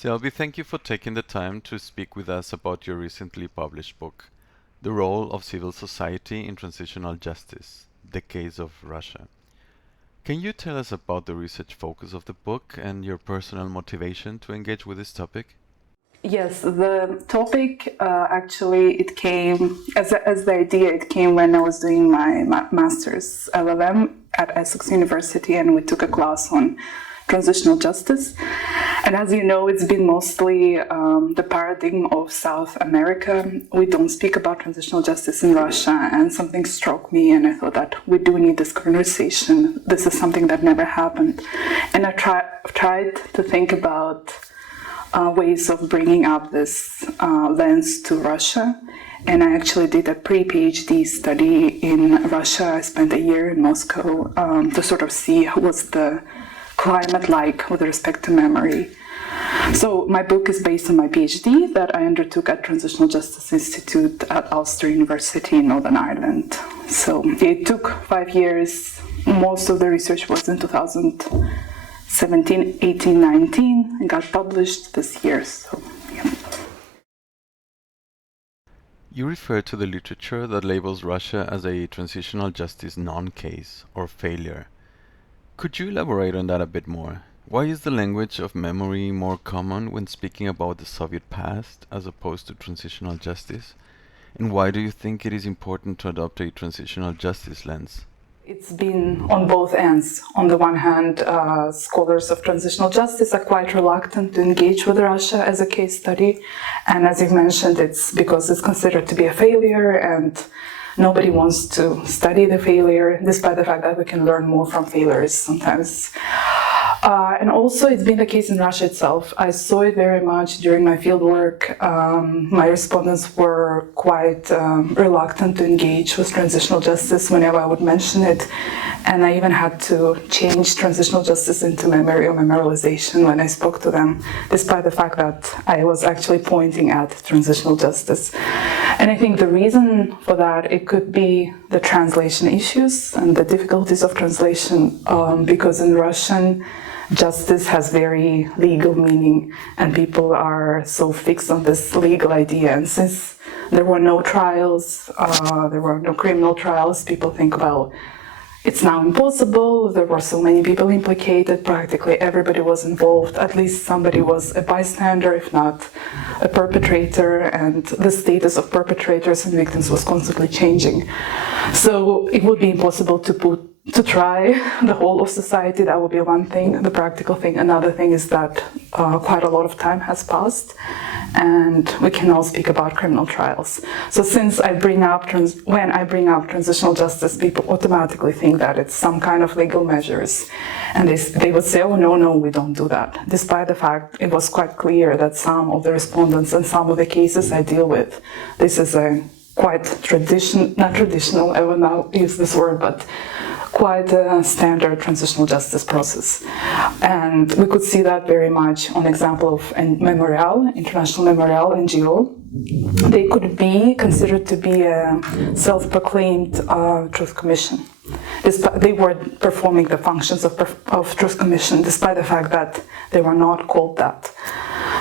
Selby, thank you for taking the time to speak with us about your recently published book, The Role of Civil Society in Transitional Justice, Decades of Russia. Can you tell us about the research focus of the book and your personal motivation to engage with this topic? Yes, the topic actually it came as the idea. It came when I was doing my master's LLM at Essex University, and we took a class on transitional justice. And as you know, it's been mostly the paradigm of South America. We don't speak about transitional justice in Russia, and something struck me, and I thought that we do need this conversation. This is something that never happened, and I tried to think about ways of bringing up this lens to Russia. And I actually did a pre-PhD study in Russia. I spent a year in Moscow to sort of see what's the climate like with respect to memory. So my book is based on my PhD that I undertook at Transitional Justice Institute at Ulster University in Northern Ireland. So it took 5 years. Most of the research was in 2017, 18, 19, and got published this year. So, yeah. You refer to the literature that labels Russia as a transitional justice non-case or failure. Could you elaborate on that a bit more? Why is the language of memory more common when speaking about the Soviet past as opposed to transitional justice? And why do you think it is important to adopt a transitional justice lens? It's been on both ends. On the one hand, scholars of transitional justice are quite reluctant to engage with Russia as a case study. And as you mentioned, it's because it's considered to be a failure, and nobody wants to study the failure, despite the fact that we can learn more from failures sometimes. And also, it's been the case in Russia itself. I saw it very much during my fieldwork. My respondents were quite reluctant to engage with transitional justice whenever I would mention it. And I even had to change transitional justice into memory or memorialization when I spoke to them, despite the fact that I was actually pointing at transitional justice. And I think the reason for that, it could be the translation issues and the difficulties of translation, because in Russian, justice has very legal meaning, and people are so fixed on this legal idea. And since there were no trials, there were no criminal trials, people think, well, it's now impossible. There were so many people implicated. Practically everybody was involved. At least somebody was a bystander, if not a perpetrator. And the status of perpetrators and victims was constantly changing. So it would be impossible to try the whole of society. That would be one thing, the practical thing. Another thing is that quite a lot of time has passed, and we can all speak about criminal trials. So since when I bring up transitional justice, people automatically think that it's some kind of legal measures, and they would say, oh no, we don't do that, despite the fact it was quite clear that some of the respondents and some of the cases I deal with, this is a quite not traditional, I will not use this word, but quite a standard transitional justice process. And we could see that very much on example of Memorial, International Memorial, NGO. They could be considered to be a self-proclaimed truth commission. They were performing the functions of truth commission, despite the fact that they were not called that.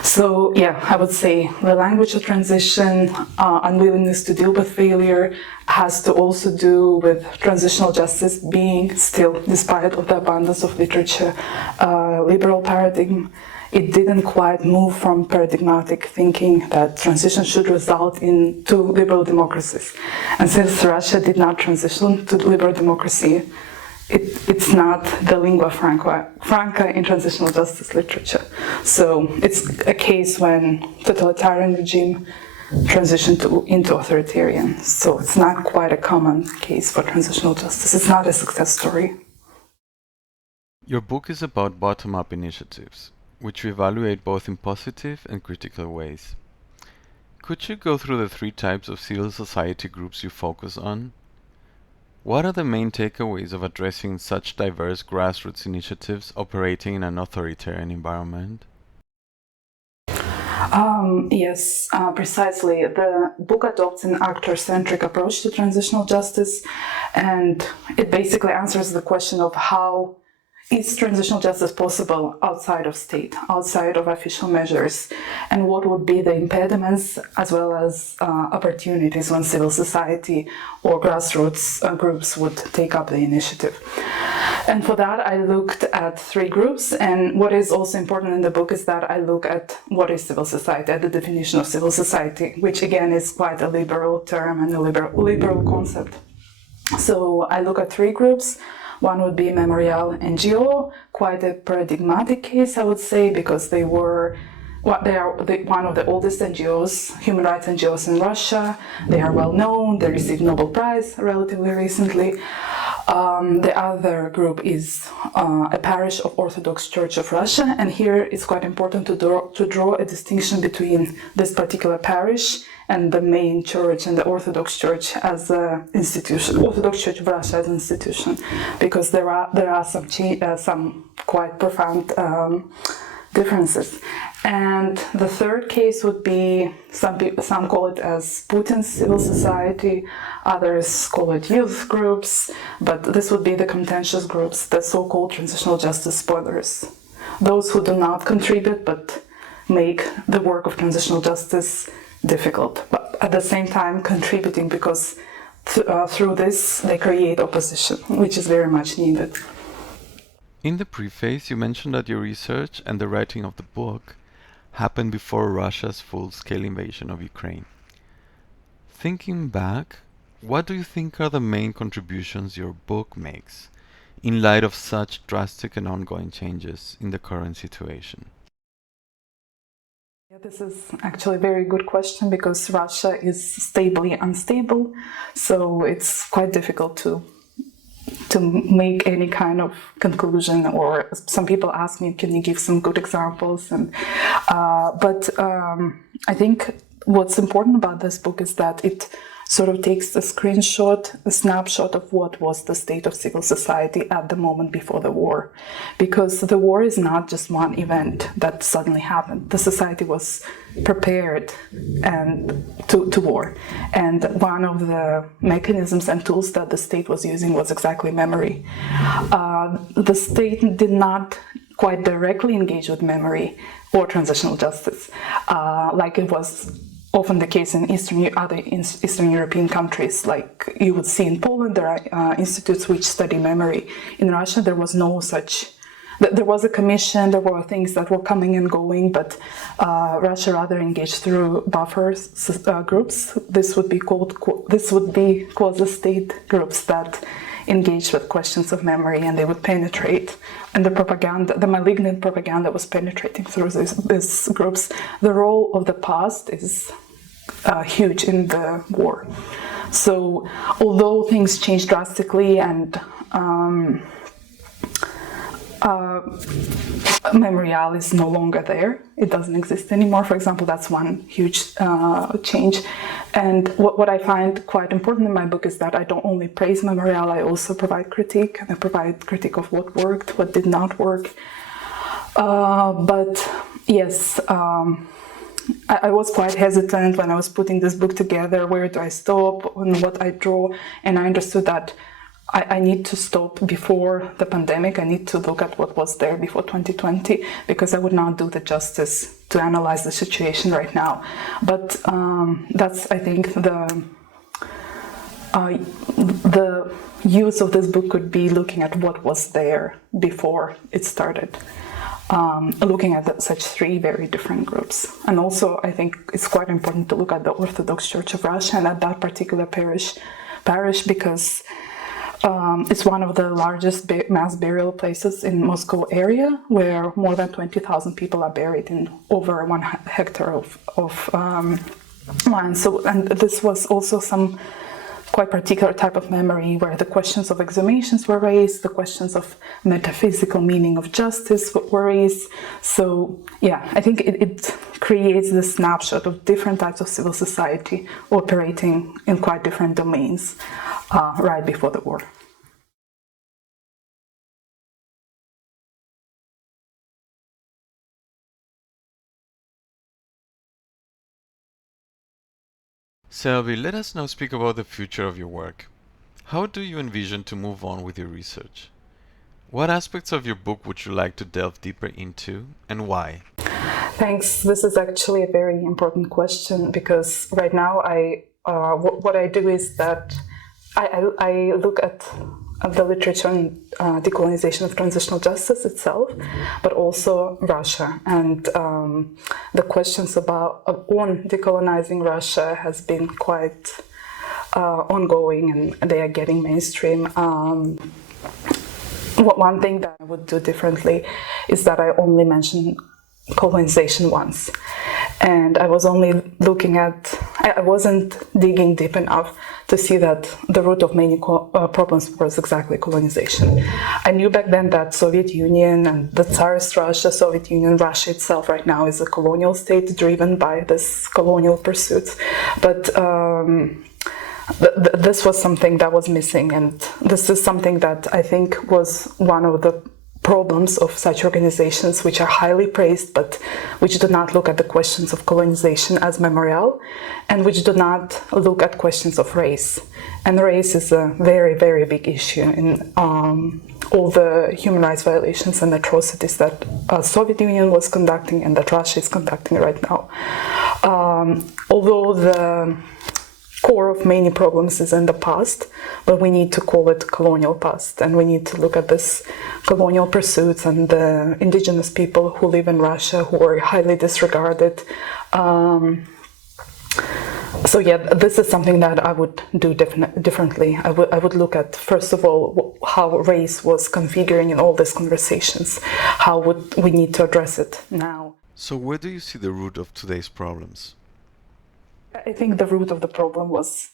So yeah, I would say the language of transition, unwillingness to deal with failure, has to also do with transitional justice being still, despite of the abundance of literature, liberal paradigm. It didn't quite move from paradigmatic thinking that transition should result in two liberal democracies. And since Russia did not transition to liberal democracy, it's not the lingua franca in transitional justice literature. So it's a case when totalitarian regime transitioned into authoritarian. So it's not quite a common case for transitional justice. It's not a success story. Your book is about bottom-up initiatives, which you evaluate both in positive and critical ways. Could you go through the 3 types of civil society groups you focus on? What are the main takeaways of addressing such diverse grassroots initiatives operating in an authoritarian environment? Yes, precisely. The book adopts an actor-centric approach to transitional justice, and it basically answers the question of how is transitional justice possible outside of state, outside of official measures, and what would be the impediments as well as opportunities when civil society or grassroots groups would take up the initiative. And for that, I looked at 3 groups, and what is also important in the book is that I look at what is civil society, at the definition of civil society, which again is quite a liberal term and a liberal concept. So I look at 3 groups. One would be Memorial NGO, quite a paradigmatic case, I would say, because they are one of the oldest NGOs, human rights NGOs in Russia. They are well known. They received Nobel Prize relatively recently. The other group is a parish of Orthodox Church of Russia, and here it's quite important to draw a distinction between this particular parish and the main church and the Orthodox Church as an institution, Orthodox Church of Russia as an institution, because there are some quite profound differences. And the third case would be, some call it as Putin's civil society, others call it youth groups, but this would be the contentious groups, the so-called transitional justice spoilers. Those who do not contribute but make the work of transitional justice difficult, but at the same time contributing, because through this they create opposition, which is very much needed. In the preface, you mentioned that your research and the writing of the book happened before Russia's full-scale invasion of Ukraine. Thinking back, what do you think are the main contributions your book makes in light of such drastic and ongoing changes in the current situation? Yeah, this is actually a very good question, because Russia is stably unstable, so it's quite difficult to make any kind of conclusion. Or some people ask me, can you give some good examples? And but I think what's important about this book is that it sort of takes a snapshot of what was the state of civil society at the moment before the war. Because the war is not just one event that suddenly happened. The society was prepared to war. And one of the mechanisms and tools that the state was using was exactly memory. The state did not quite directly engage with memory or transitional justice, like it was often the case in other Eastern European countries. Like you would see in Poland, there are institutes which study memory. In Russia, there was no such. There was a commission, there were things that were coming and going, but Russia rather engaged through buffers groups. This would be quasi-state groups that engaged with questions of memory, and they would penetrate. And the malignant propaganda was penetrating through these groups. The role of the past is huge in the war. So although things changed drastically and memorial is no longer there, it doesn't exist anymore, for example, that's one huge change. And what I find quite important in my book is that I don't only praise memorial, I also provide critique, and I provide critique of what worked, what did not work. But yes, I was quite hesitant when I was putting this book together. Where do I stop and what I draw? And I understood that I need to stop before the pandemic. I need to look at what was there before 2020, because I would not do the justice to analyze the situation right now. But that's, I think, the use of this book could be looking at what was there before it started. Looking at such 3 very different groups. And also, I think it's quite important to look at the Orthodox Church of Russia and at that particular parish because it's one of the largest mass burial places in Moscow area, where more than 20,000 people are buried in over 1 hectare of land. So, and this was also some quite particular type of memory where the questions of exhumations were raised, the questions of metaphysical meaning of justice were raised. So yeah, I think it creates this snapshot of different types of civil society operating in quite different domains right before the war. Selvi, let us now speak about the future of your work. How do you envision to move on with your research? What aspects of your book would you like to delve deeper into, and why? Thanks. This is actually a very important question because right now what I do is that I look at the literature on decolonization of transitional justice itself, but also Russia. And the questions on decolonizing Russia has been quite ongoing, and they are getting mainstream. One thing that I would do differently is that I only mention colonization once. And I was only I wasn't digging deep enough to see that the root of many problems was exactly colonization. I knew back then that Soviet Union and the Tsarist Russia, Soviet Union, Russia itself right now is a colonial state driven by this colonial pursuits. But this was something that was missing, and this is something that I think was one of the problems of such organizations, which are highly praised, but which do not look at the questions of colonization as memorial, and which do not look at questions of race. And race is a very, very big issue in all the human rights violations and atrocities that Soviet Union was conducting and that Russia is conducting right now. Although the core of many problems is in the past, but we need to call it colonial past, and we need to look at this colonial pursuits and the indigenous people who live in Russia who are highly disregarded. So yeah, this is something that I would do differently. I would look at, first of all, how race was configuring in all these conversations. How would we need to address it now? So where do you see the root of today's problems? I think the root of the problem was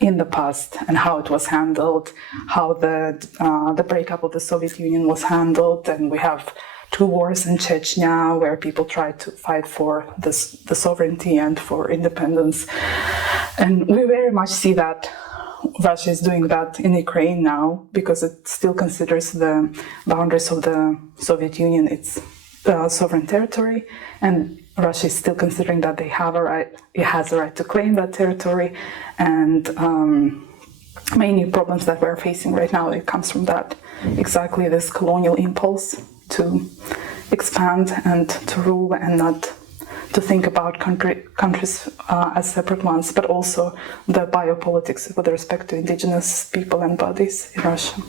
in the past and how it was handled, how the breakup of the Soviet Union was handled, and we have 2 wars in Chechnya where people tried to fight for the sovereignty and for independence. And we very much see that Russia is doing that in Ukraine now because it still considers the boundaries of the Soviet Union its sovereign territory, and Russia is still considering that it has a right to claim that territory, and many problems that we're facing right now, it comes from that, exactly this colonial impulse to expand and to rule and not to think about countries as separate ones, but also the biopolitics with respect to indigenous people and bodies in Russia.